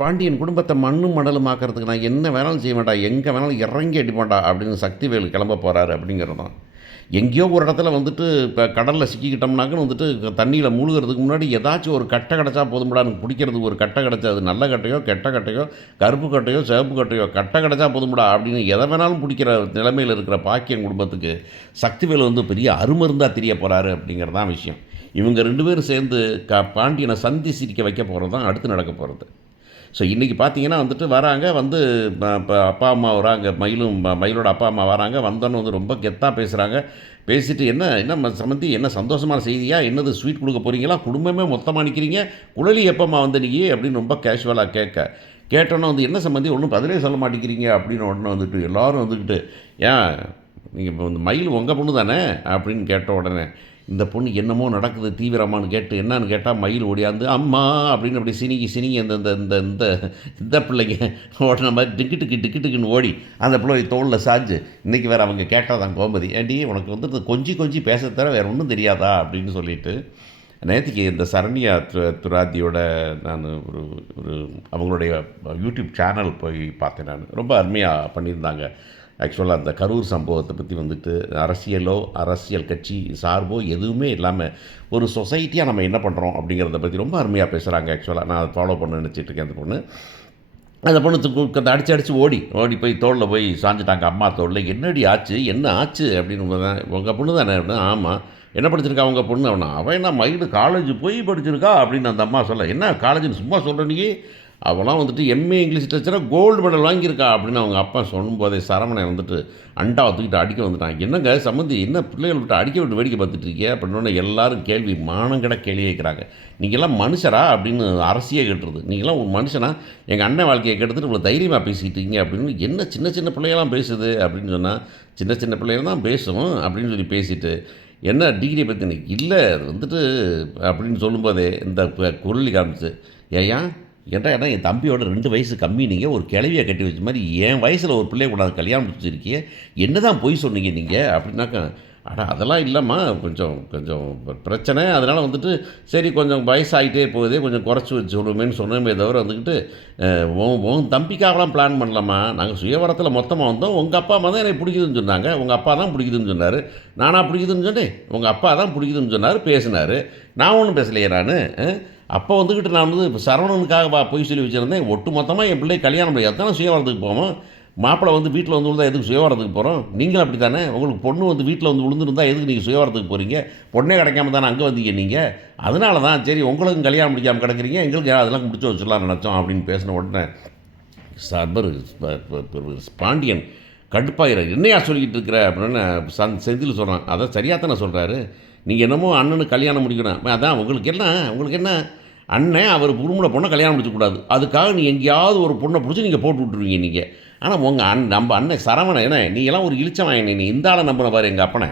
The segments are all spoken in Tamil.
பாண்டியன் குடும்பத்தை மண்ணும் மணலும் ஆக்கிறதுக்கு நான் என்ன வேணாலும் செய்ய வேண்டாம், எங்கே வேணாலும் இறங்கி அடிப்பேன்டா அப்படின்னு சக்திவேல் கிளம்ப போகிறாரு அப்படிங்கிறது தான். எங்கேயோ ஒரு இடத்துல வந்துட்டு இப்போ கடலில் சிக்கிக்கிட்டோம்னாக்குன்னு வந்துட்டு தண்ணியில் மூழ்கிறதுக்கு முன்னாடி ஏதாச்சும் ஒரு கட்டை கிடச்சா போதும்டா, எனக்கு பிடிக்கிறதுக்கு ஒரு கட்டை கிடச்சா, அது நல்ல கட்டையோ கெட்ட கட்டையோ கருப்பு கட்டையோ சிவப்பு கட்டையோ கட்டை கிடச்சா போதும்டா அப்படின்னு எதை வேணாலும் பிடிக்கிற நிலைமையில் இருக்கிற பாக்கியன் குடும்பத்துக்கு சக்திவேல் வந்து பெரிய அருமருந்தாக தெரிய போகிறாரு அப்படிங்கிறது தான் விஷயம். இவங்க ரெண்டு பேரும் சேர்ந்து பாண்டியனை சந்தி சிரிக்க வைக்க போகிறது தான் அடுத்து நடக்க போகிறது. ஸோ இன்றைக்கி பார்த்தீங்கன்னா வந்துட்டு வராங்க, வந்து இப்போ அப்பா அம்மா வராங்க, மயிலோட அப்பா அம்மா வராங்க, வந்தோன்னு வந்து ரொம்ப கெத்தாக பேசுகிறாங்க. பேசிவிட்டு என்ன சம்மந்தி, என்ன சந்தோஷமான செய்தியா, என்னது ஸ்வீட் கொடுக்க போகிறீங்களா, குடும்பமே மொத்தமாக நிற்கிறீங்க, குழலி எப்போம்மா வந்து நீ அப்படின்னு ரொம்ப கேஷுவலாக கேட்டோன்னே வந்து என்ன சம்மந்தி ஒன்றும் பதிலே சொல்ல மாட்டேங்கிறீங்க அப்படின்னு உடனே வந்துட்டு எல்லோரும் வந்துக்கிட்டு, ஏன் நீங்கள் இப்போ வந்து மயில் உங்கள் பொண்ணு தானே அப்படின்னு கேட்ட உடனே இந்த பொண்ணு என்னமோ நடக்குது தீவிரமானு கேட்டு என்னான்னு கேட்டால் மயில் ஓடியாந்து அம்மா அப்படின்னு அப்படி சினிங்கி இந்த இந்த இந்த இந்த இந்த பிள்ளைங்க ஓடின மாதிரி டிக்கிட்டுக்குன்னு ஓடி அந்த பிள்ளை தோளில் சாஞ்சு இன்றைக்கி வேறு அவங்க கேட்டால் தான் கோமதி, ஏண்டி உனக்கு வந்து கொஞ்சி பேச தவிர வேறு ஒன்றும் தெரியாதா அப்படின்னு சொல்லிட்டு நேற்றுக்கு இந்த சரண்யா துராதியோட நான் ஒரு ஒரு அவங்களுடைய யூடியூப் சேனல் போய் பார்த்தேன். நான் ரொம்ப அருமையாக பண்ணியிருந்தாங்க. ஆக்சுவலாக அந்த கரூர் சம்பவத்தை பற்றி வந்துட்டு அரசியல் கட்சி சார்போ எதுவுமே இல்லாமல் ஒரு சொசைட்டியாக நம்ம என்ன பண்ணுறோம் அப்படிங்கிறத பற்றி ரொம்ப அருமையாக பேசுகிறாங்க. ஆக்சுவலாக நான் அதை ஃபாலோ பண்ண நினச்சிட்ருக்கேன். அந்த பொண்ணு அடித்து ஓடி போய் தோளில் போய் சாஞ்சிட்டாங்க, அம்மா தோளில். என்னடி ஆச்சு, என்ன ஆச்சு அப்படின்னு தான், உங்கள் பொண்ணு தானே அப்படின்னு. ஆமாம், என்ன படிச்சிருக்கா உங்கள் பொண்ணு? அவன் என்ன மயிடு காலேஜ் போய் படிச்சிருக்கா அப்படின்னு அந்த அம்மா சொல்ல. என்ன காலேஜுன்னு சும்மா சொல்கிற நீ, அவளாம் வந்துட்டு எம்ஏ இங்கிலீஷ் லிட்ரேச்சராக கோல்டு மெடல் வாங்கியிருக்கா அப்படின்னு அவங்க அப்பா சொல்லும்போதே சரவணை வந்துட்டு அண்டாவை தூக்கிட்டு அடிக்க வந்துட்டான். என்னங்க சம்மந்தி, என்ன பிள்ளைகள் விட்டு அடிக்க விட்டு வேடிக்கை பார்த்துட்டு இருக்கீங்க அப்படின்னு எல்லாரும் கேள்வி மானங்கட கேள்வி கேட்குறாங்க. நீங்கள்லாம் மனுஷரா அப்படின்னு அரசியே கேட்டுருது. நீங்களாம் ஒரு மனுஷனா, எங்கள் அண்ணன் வாழ்க்கையை கெடுத்துட்டு இவ்வளோ தைரியமாக பேசிக்கிட்டு இருக்கீங்க அப்படின்னு. என்ன சின்ன பிள்ளைகளாம் பேசுது அப்படின்னு சொன்னால், சின்ன பிள்ளைகள் தான் பேசும் அப்படின்னு சொல்லி பேசிட்டு, என்ன டிகிரி பற்றி இல்லை அது வந்துட்டு அப்படின்னு சொல்லும்போதே இந்த குரலி காமிச்சு, ஏயா ஏன்டா என் தம்பியோட 2 வயசு கம்மி, நீங்கள் ஒரு கிளவியை கட்டி வச்ச மாதிரி என் வயசில் ஒரு பிள்ளைய கொண்டாந்து கல்யாணம் முடிச்சிருக்கீங்க, என்ன தான் பொய் சொன்னீங்க நீங்கள் அப்படின்னாக்கா, அதெல்லாம் இல்லைம்மா, கொஞ்சம் பிரச்சனை, அதனால் வந்துட்டு சரி கொஞ்சம் வயசாகிட்டே போகுதே, கொஞ்சம் குறைச்சி வச்சு சொல்லுவேன்னு சொன்னமே தவிர வந்துக்கிட்டு உன் தம்பிக்காகலாம் பிளான் பண்ணலாமா, நாங்கள் சுயவரத்தில் மொத்தமாக வந்தோம், உங்கள் அப்பா அம்மா தான் எனக்கு பிடிக்குதுன்னு சொன்னாங்க, உங்கள் அப்பா தான் பிடிக்குதுன்னு சொன்னார், நானாக பிடிக்குதுன்னு சொன்னேன், உங்கள் அப்பா தான் பிடிக்குதுன்னு சொன்னார், பேசினார், நான் ஒன்றும் பேசலையே. நான் அப்போ வந்துக்கிட்டு நான் வந்து இப்போ சரவணனுக்காக போய் சொல்லி வச்சுருந்தேன். ஒட்டு மொத்தமாக என் பிள்ளை கல்யாணம் பண்ணி எத்தனை சுயவரத்துக்கு போவோம், மாப்பிள்ளை வந்து வீட்டில் வந்து விழுந்தா எதுக்கு சுயவரத்துக்கு போகிறோம், நீங்களும் அப்படி தானே, உங்களுக்கு பொண்ணு வந்து வீட்டில் வந்து விழுந்துருந்தா எதுக்கு நீங்கள் சுயவரத்துக்கு போகிறீங்க, பொண்ணே கிடைக்காம தானே அங்கே வந்தீங்க நீங்கள், அதனால தான் சரி உங்களுக்கும் கல்யாணம் முடிக்காமல் கிடக்குறீங்க, எங்களுக்கு அதெல்லாம் முடிச்சு வச்சுலாம் நினச்சோம் அப்படின்னு பேசின உடனே சர்பர் பாண்டியன் கடுப்பாயிரம், என்னையா சொல்லிக்கிட்டு இருக்கிற அப்படின்னு செந்தில் சொல்கிறான். அதை சரியாக தானே சொல்கிறாரு, நீங்கள் என்னமோ அண்ணனுக்கு கல்யாணம் முடிக்கணும், அதான் உங்களுக்கு என்ன அண்ணன் அவர் உருமுனை பொண்ணை கல்யாணம் முடிச்சக்கூடாது, அதுக்காக நீ எங்கேயாவது ஒரு பொண்ணை பிடிச்சி நீங்கள் போட்டு விட்டுருவீங்க நீங்கள். ஆனால் உங்கள் நம்ம அண்ணன் சரவணன் என்ன நீங்கள்லாம் ஒரு இழிச்சவன், நீ இந்த ஆளை நம்பின பாரு எங்கள் அப்பனை,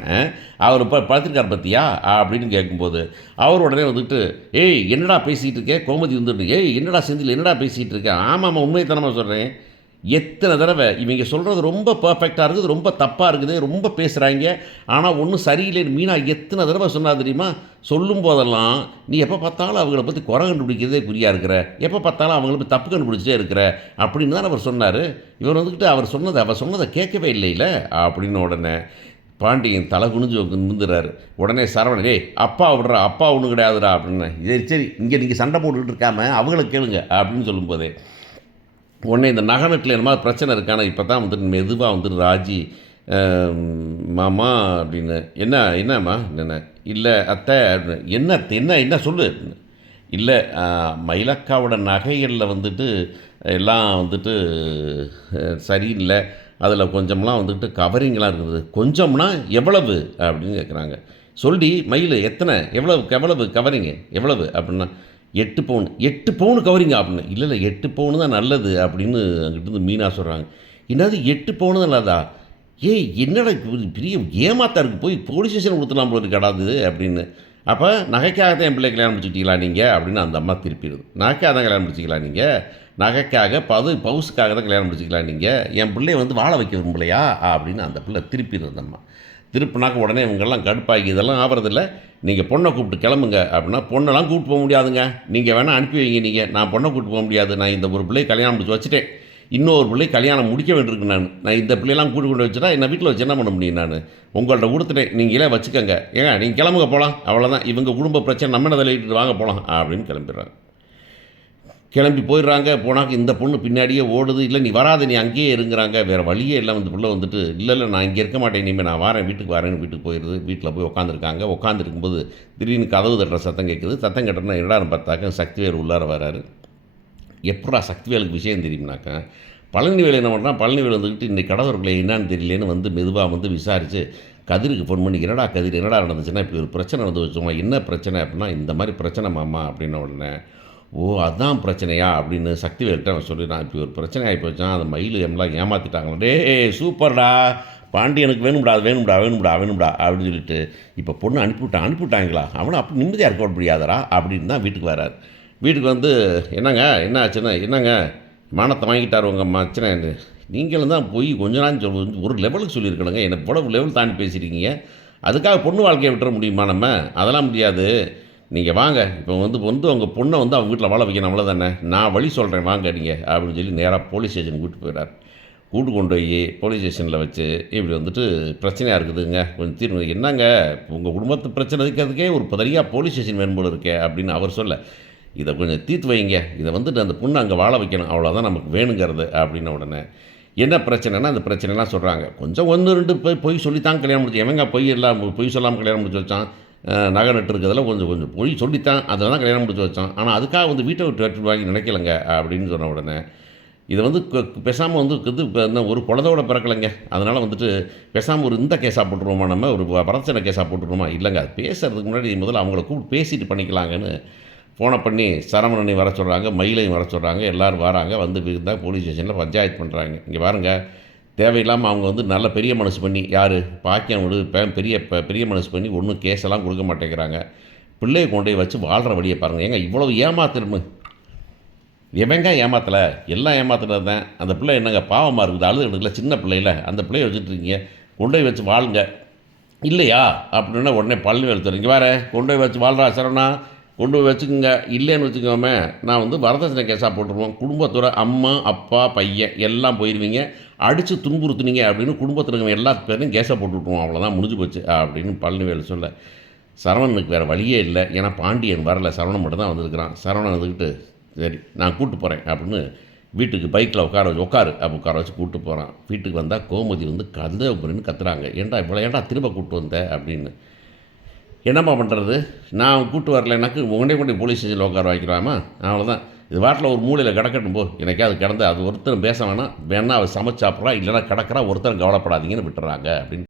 அவர் படுத்திருக்கார் பற்றியா அப்படின்னு கேட்கும்போது அவர் உடனே வந்துட்டு, ஏய் என்னடா பேசிகிட்டு இருக்கேன், கோமதி வந்துட்டு, ஏய் என்னடா செந்தில் என்னடா பேசிகிட்டு இருக்கேன், ஆமாம் உண்மையத்தனமாக சொல்கிறேன், எத்தனை தடவை இவங்க சொல்கிறது ரொம்ப பர்ஃபெக்டாக இருக்குது, ரொம்ப தப்பாக இருக்குது, ரொம்ப பேசுகிறாங்க, ஆனால் ஒன்றும் சரியில்லைன்னு மீனா எத்தனை தடவை சொன்னா தெரியுமா, சொல்லும் போதெல்லாம் நீ எப்போ பார்த்தாலும் அவங்கள பற்றி குறை கண்டுபிடிக்கிறதே குறியாக இருக்கிற, எப்போ பார்த்தாலும் அவங்கள பற்றி தப்பு கண்டுபிடிச்சே இருக்கிற அப்படின்னு தான் அவர் சொன்னார். இவர் வந்துக்கிட்டு அவர் சொன்னதை கேட்கவே இல்லைல்ல அப்படின்னு உடனே பாண்டியன் தலை குனிஞ்சு நின்றுறாரு. உடனே சரவணன், ஏய் அப்பா விடுறா, அப்பா ஒன்றும் கிடையாதுடா அப்படின்னு, சரி இங்கே நீங்கள் சண்டை போட்டுக்கிட்டு இருக்காமல் அவங்கள கேளுங்க அப்படின்னு சொல்லும்போதே உடனே இந்த நகநட்டில் என்ன மாதிரி பிரச்சனை இருக்கான இப்போ தான் வந்துட்டு மெதுவாக வந்துட்டு ராஜி மாமா அப்படின்னு, என்னம்மா என்ன இல்லை அத்தை அப்படின்னு, என்ன சொல்லு அப்படின்னு, இல்லை மயிலக்காவோட நகைகளில் வந்துட்டு எல்லாம் வந்துட்டு சரியில்லை, அதில் கொஞ்சம்லாம் வந்துட்டு கவரிங்லாம் இருக்குது, கொஞ்சம்னா எவ்வளவு அப்படின்னு கேட்குறாங்க. சொல்லி மயில் எவ்வளவு கவரிங்க எவ்வளவு அப்படின்னா, 8 பவுன் 8 பவுன் கவரிங்க அப்படின்னு, இல்லை 8 பவுனு தான் நல்லது அப்படின்னு அங்கிட்டு மீனா சொல்கிறாங்க. என்னது 8 பவுனு தான் நல்லதா, ஏய் என்னடா பெரிய ஏமாத்தா இருக்குது, போய் போலீஸ் ஸ்டேஷன் கொடுத்துலாம் போல கிடாது அப்படின்னு. அப்போ நகைக்காகத்தான் என் பிள்ளை கல்யாணம் முடிச்சுக்கிட்டீங்களா நீங்கள் அப்படின்னு அந்த அம்மா திருப்பிடுது. நகைக்காக தான் கல்யாணம் முடிச்சிக்கலாம் நீங்கள், நகைக்காக பவுஸுக்காக தான் கல்யாணம் முடிச்சிக்கலாம் நீங்கள், என் பிள்ளைய வந்து வாழ வைக்க விரும்பலையா அப்படின்னு அந்த பிள்ளை திருப்பிடுது. அந்த அம்மா திருப்பினாக்க உடனே இவங்கெல்லாம் கடுப்பாகி இதெல்லாம் ஆகிறதில்ல, நீங்கள் பொண்ணை கூப்பிட்டு கிளம்புங்க அப்படின்னா, பொண்ணெல்லாம் கூப்பிட்டு போக முடியாதுங்க, நீங்கள் வேணால் அனுப்பி வைங்க, நீங்கள் நான் பொண்ணை கூப்பிட்டு போக முடியாது, நான் இந்த ஒரு பிள்ளையை கல்யாணம் முடிச்சு வச்சுட்டேன், இன்னொரு பிள்ளை கல்யாணம் முடிக்க வேண்டியிருக்கு, நான் இந்த பிள்ளையெல்லாம் கூட்டி கொண்டு வச்சுட்டா என்ன வீட்டில் வச்சு என்ன பண்ண முடியும், நான் உங்கள்கிட்ட கொடுத்துட்டேன், நீங்களே வச்சுக்கோங்க, ஏங்க நீங்கள் கிளம்புங்க போகலாம், அவ்வளோதான், இவங்க குடும்ப பிரச்சனை நம்ம என்ன தலையிட்டு வாங்க போகலாம் அப்படின்னு கிளம்பிடுறாங்க. கிளம்பி போயிடுறாங்க. போனாக்க இந்த பொண்ணு பின்னாடியே ஓடுது. இல்லை நீ வராது, நீ அங்கேயே இருங்கிறாங்க. வேறு வழியே இல்லை. அந்த பிள்ளை வந்துட்டு இல்லை நான் இங்கே இருக்க மாட்டேன், இனிமேல் நான் வரேன், வீட்டுக்கு வரேன்னு வீட்டுக்கு போயிடுது. வீட்டில் போய் உட்காந்துருக்காங்க. உட்காந்துருக்கும்போது திடீர்னு கதவு தட்டுற சத்தம் கேட்குது. சத்தம் கேட்டோன்னா என்னடான்னு பார்த்தாக்க சக்திவேல் உள்ளார வராரு. எப்படா சக்திவேலுக்கு விஷயம் தெரியும்னாக்கா, பழனிவேல் என்ன பண்ணுறான், பழனிவேல் வந்துக்கிட்டு இன்றைக்கி கடவுளுக்குள்ளே என்னான்னு தெரியலேன்னு வந்து மெதுவாக வந்து விசாரித்து கதிருக்கு ஃபோன் பண்ணி, என்னடா கதிர் என்னடா நடந்துச்சுன்னா, இப்படி ஒரு பிரச்சனை வந்து வச்சுமா, என்ன பிரச்சனை அப்படின்னா, இந்த மாதிரி பிரச்சனை மாமா அப்படின்ன உடனே, ஓ அதான் பிரச்சனையா அப்படின்னு சக்திவேல்கிட்ட அவன் சொல்லிடுறான். இப்படி ஒரு பிரச்சனை ஆகி போச்சான், அந்த மயில் எல்லாம் ஏமாற்றிட்டாங்களா, டே சூப்பர்டா பாண்டியனுக்கு வேணும்டா வேணும்டா அப்படின்னு சொல்லிட்டு, இப்போ பொண்ணு அனுப்பிவிட்டாங்களா, அவனை அப்படி நிம்மதியாக இருக்க முடியாதரா அப்படின்னு தான் வீட்டுக்கு வரார். வீட்டுக்கு வந்து என்னங்க என்ன ஆச்சுன்னா, என்னங்க மானத்தை வாங்கிட்டார் உங்கள் மச்சனை, நீங்களும் தான் போய் கொஞ்ச நாள் ஒரு லெவலுக்கு சொல்லியிருக்கணுங்க, என்னை இவ்வளவு லெவல் தாண்டி பேசியிருக்கீங்க, அதுக்காக பொண்ணு வாழ்க்கையை விட்டுற முடியுமா நம்ம, அதெல்லாம் முடியாது, நீங்கள் வாங்க, இப்போ வந்து உங்கள் பொண்ணை வந்து அவங்க வீட்டில் வாழ வைக்கணும், அவ்வளோதானே, நான் வழி சொல்கிறேன் வாங்க நீங்கள் அப்படின்னு சொல்லி நேராக போலீஸ் ஸ்டேஷன் கூப்பிட்டு போயிடார். கொண்டு போய் போலீஸ் ஸ்டேஷனில் வச்சு இப்படி வந்துட்டு பிரச்சனையாக இருக்குதுங்க, கொஞ்சம் தீர்வு என்னங்க, உங்கள் குடும்பத்து பிரச்சனை இருக்கிறதுக்கே ஒரு தனியாக போலீஸ் ஸ்டேஷன் வேணும் போல இருக்கே அப்படின்னு அவர் சொல்ல, இதை கொஞ்சம் தீர்த்து வைங்க, இதை வந்துட்டு அந்த பொண்ணை அங்கே வாழ வைக்கணும், அவ்வளோதான் நமக்கு வேணுங்கிறது அப்படின்ன உடனே என்ன பிரச்சனைனா அந்த பிரச்சனைலாம் சொல்கிறாங்க. கொஞ்சம் 1-2 பொய் சொல்லித்தான் கல்யாணம் முடிச்சு, எவங்க பொய் சொல்லாமல் கல்யாணம் முடிச்சு வச்சான், நகை நட்டு இருக்கிறதுல கொஞ்சம் பொய் சொல்லித்தான் அதில் தான் கல்யாணம் முடிச்சு வச்சான், ஆனால் அதுக்காக வந்து வீட்டை விட்டு எடுத்துட்டு வாங்கி நினைக்கலைங்க அப்படின்னு சொன்ன உடனே, இதை வந்து பேசாமல் வந்து இது ஒரு குழந்தையோட பிறக்கலைங்க, அதனால் வந்துட்டு பேசாமல் ஒரு இந்த கேஸாக போட்டுருவோமா, நம்ம ஒரு வரதட்சணை கேஸாக போட்டுருவோமா, இல்லைங்க அது பேசுகிறதுக்கு முன்னாடி முதல்ல அவங்கள கூப்பிட்டு பேசிட்டு பண்ணிக்கலாங்கன்னு ஃபோனை பண்ணி சரவணனை வர சொல்கிறாங்க, மயிலையும் வர சொல்கிறாங்க, எல்லோரும் வராங்க. வந்து இருந்தால் போலீஸ் ஸ்டேஷனில் பஞ்சாயத்து பண்ணுறாங்க. இங்கே பாருங்க, தேவையில்லாமல் அவங்க வந்து நல்ல பெரிய மனசு பண்ணி, யார் பாக்கியம் விடு பெரிய மனசு பண்ணி ஒன்றும் கேஸெல்லாம் கொடுக்க மாட்டேங்கிறாங்க, பிள்ளையை கொண்டு போய் வச்சு வாழ்கிற வழியை பாருங்கள். ஏங்க இவ்வளவு ஏமாத்திருமே, எவங்க ஏமாத்தலை, எல்லாம் ஏமாத்துறது தான். அந்த பிள்ளை என்னங்க பாவமாக இருக்குது, அழுது எடுக்கல, சின்ன பிள்ளையில் அந்த பிள்ளையை வச்சுட்ருக்கீங்க, கொண்டு போய் வச்சு வாழுங்க, இல்லையா அப்படின்னா உடனே பழனிவேல் தரும், இங்கே வேறு கொண்டு போய் வச்சு வாழ்கிறா சரவணா, கொண்டு போய் வச்சுக்கோங்க, இல்லைன்னு வச்சுக்கோமே நான் வந்து வரதட்சணை கேஸாக போட்டுருவோம், குடும்பத்தோட அம்மா அப்பா பையன் எல்லாம் போயிடுவீங்க, அடித்து துன்புறுத்துனீங்க அப்படின்னு குடும்பத்தில் இருக்கிற எல்லா பேரையும் கேஸாக போட்டு விட்ருவோம், அவ்வளோதான் முடிஞ்சு போச்சு அப்படின்னு பழனிவேல் சொல்ல, சரவணனுக்கு வேறு வழியே இல்லை, ஏன்னா பாண்டியன் வரல, சரவணன் மட்டும் தான் வந்திருக்கிறான். சரவணன் வந்துக்கிட்டு சரி நான் கூப்பிட்டு போகிறேன் அப்படின்னு வீட்டுக்கு பைக்கில் உட்கார வச்சு கூப்பிட்டு போகிறான். வீட்டுக்கு வந்தால் கோமதி வந்து கதவு அப்படின்னு கத்துறாங்க, ஏன்டா திரும்ப கூப்பிட்டு வந்த அப்படின்னு. என்னம்மா பண்ணுறது, நான் கூப்பிட்டு வரலைன்னாக்கு கொண்டே போலீஸ் ஸ்டேஷனில் உட்கார வைக்கிறாமா, அவ்வளோதான், இது வாட்டில் ஒரு மூலையில் கிடக்கட்டும் போ, எனக்கே அது கிடந்து அது ஒருத்தரும் பேச வேணாம், அவள் சமைச்சாப்புறா இல்லைன்னா கிடக்கிறா, ஒருத்தரும் கவலைப்படாதீங்கன்னு விட்டுறாங்க அப்படின்னு.